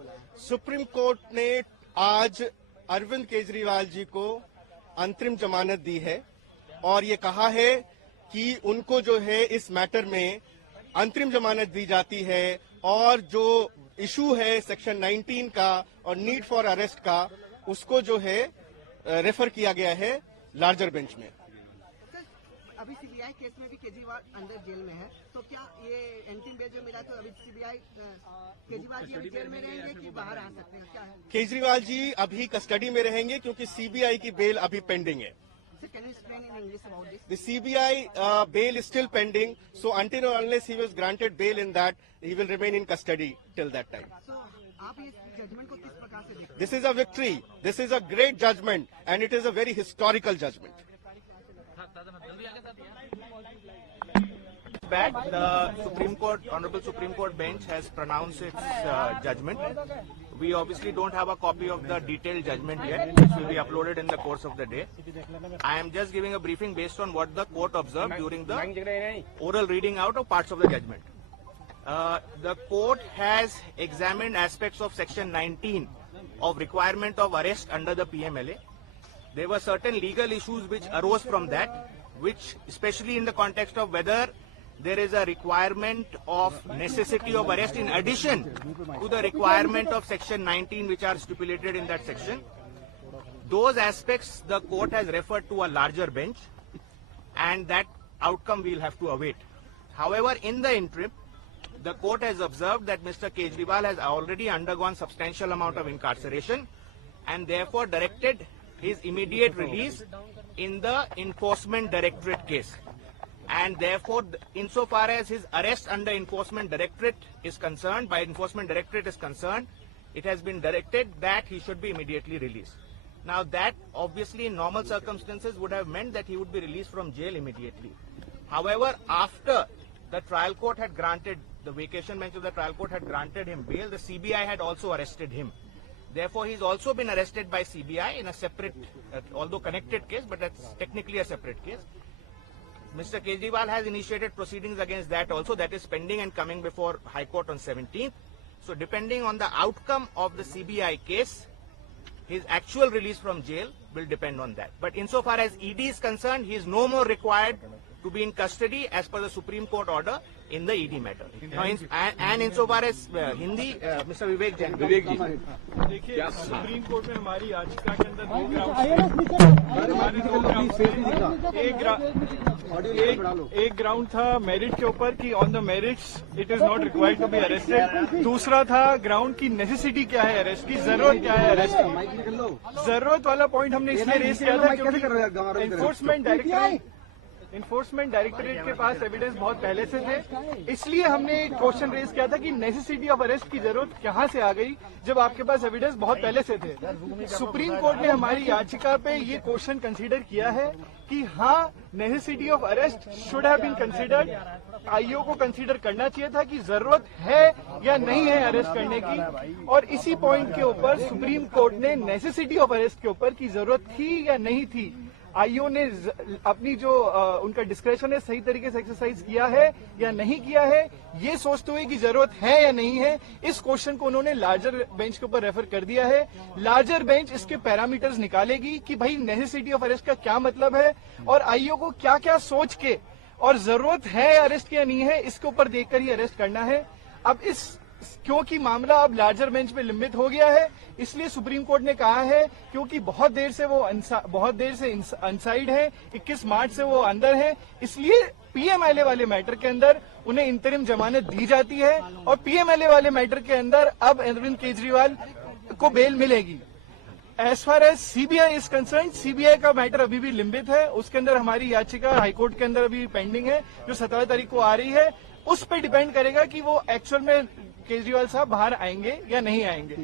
बोला है? Supreme court ने आज अरविंद केजरीवाल जी को अंतरिम जमानत दी है और ये कहा है कि उनको जो है इस मैटर में अंतरिम जमानत दी जाती है और जो इशू है सेक्शन 19 का और नीड फॉर अरेस्ट का उसको जो है रेफर किया गया है लार्जर बेंच में। सर, अभी सीबीआई केस में भी केजरीवाल अंदर जेल में है, तो क्या ये अंतिम बेल जो मिला तो अभी सीबीआई केजरीवाल जी अभी जेल में रहेंगे कि बाहर आ सकते हैं, क्या है? केजरीवाल जी अभी कस्टडी में रहेंगे क्योंकि सीबीआई की बेल अभी पेंडिंग है। Sir, can you explain in English about this? The CBI bail is still pending, so until or unless he was granted bail in that, he will remain in custody till that time. So, आप इस judgement को किस प्रकार से देखते हैं? This is a victory. This is a great judgment, and it is a very historical judgment. Back, the Supreme Court, Honorable Supreme Court bench has pronounced its judgment. We obviously don't have a copy of the detailed judgment yet, which will be uploaded in the course of the day. I am just giving a briefing based on what the court observed during the oral reading out of parts of the judgment. The court has examined aspects of Section 19 of requirement of arrest under the PMLA. There were certain legal issues which arose from that, which especially in the context of whether there is a requirement of necessity of arrest in addition to the requirement of Section 19 which are stipulated in that section. Those aspects the court has referred to a larger bench, and that outcome we will have to await. However, in the interim, the court has observed that Mr. Kejriwal has already undergone substantial amount of incarceration and therefore directed his immediate release in the Enforcement Directorate case. And therefore, insofar as his arrest under Enforcement Directorate is concerned, it has been directed that he should be immediately released. Now that obviously in normal circumstances would have meant that he would be released from jail immediately. However, after the trial court had granted, the vacation bench of the trial court had granted him bail, the CBI had also arrested him. Therefore, he's also been arrested by CBI in a separate, although connected case, but that's technically a separate case. Mr. Kejriwal has initiated proceedings against that also. That is pending and coming before High Court on 17th. So depending on the outcome of the CBI case, his actual release from jail will depend on that. But insofar as ED is concerned, he is no more required to be in custody as per the Supreme Court order in the ED matter. Now, and insofar as Hindi, Mr. Vivek Jain. देखिए, supreme court में हमारी याचिका के अंदर एक ground था merit के ऊपर कि on the merits it is not required to be arrested. दूसरा था ग्राउंड की नेसेसिटी क्या है अरेस्ट की, जरूरत क्या है अरेस्ट की। जरूरत वाला पॉइंट हमने इसलिए रेज किया था क्योंकि इन्फोर्समेंट डायरेक्टरेट के पास एविडेंस बहुत पहले से थे, इसलिए हमने एक क्वेश्चन रेज किया था कि नेसेसिटी ऑफ अरेस्ट की जरूरत कहां से आ गई जब आपके पास एविडेंस बहुत पहले से थे। सुप्रीम कोर्ट ने हमारी याचिका पे ये क्वेश्चन कंसीडर किया है कि हाँ, necessity of arrest should have been considered. IO को कंसीडर करना चाहिए था कि जरूरत है या नहीं है अरेस्ट करने की, और इसी पॉइंट के ऊपर सुप्रीम कोर्ट ने नेसेसिटी ऑफ अरेस्ट के ऊपर की जरूरत थी या नहीं थी, आईओ ने अपनी जो उनका डिस्क्रेशन है सही तरीके से एक्सरसाइज किया है या नहीं किया है, ये सोचते हुए कि जरूरत है या नहीं है, इस क्वेश्चन को उन्होंने लार्जर बेंच के ऊपर रेफर कर दिया है। लार्जर बेंच इसके पैरामीटर्स निकालेगी कि भाई नेसेसिटी ऑफ अरेस्ट का क्या मतलब है और आईओ को क्या क्या सोच के और जरूरत है अरेस्ट की या नहीं है, इसके ऊपर देखकर ही अरेस्ट करना है। अब क्योंकि मामला अब लार्जर बेंच में लंबित हो गया है, इसलिए सुप्रीम कोर्ट ने कहा है क्योंकि बहुत देर से अनसाइड है, 21 मार्च से वो अंदर है, इसलिए पीएमएलए वाले मैटर के अंदर उन्हें इंतरिम जमानत दी जाती है और पीएमएलए वाले मैटर के अंदर अब अरविंद केजरीवाल को बेल मिलेगी। As far as CBI is concern, CBI का मैटर अभी भी लंबित है, उसके अंदर हमारी याचिका हाईकोर्ट के अंदर अभी पेंडिंग है जो 17 तारीख को आ रही है। उस पर डिपेंड करेगा कि वो एक्चुअल में केजरीवाल साहब बाहर आएंगे या नहीं आएंगे।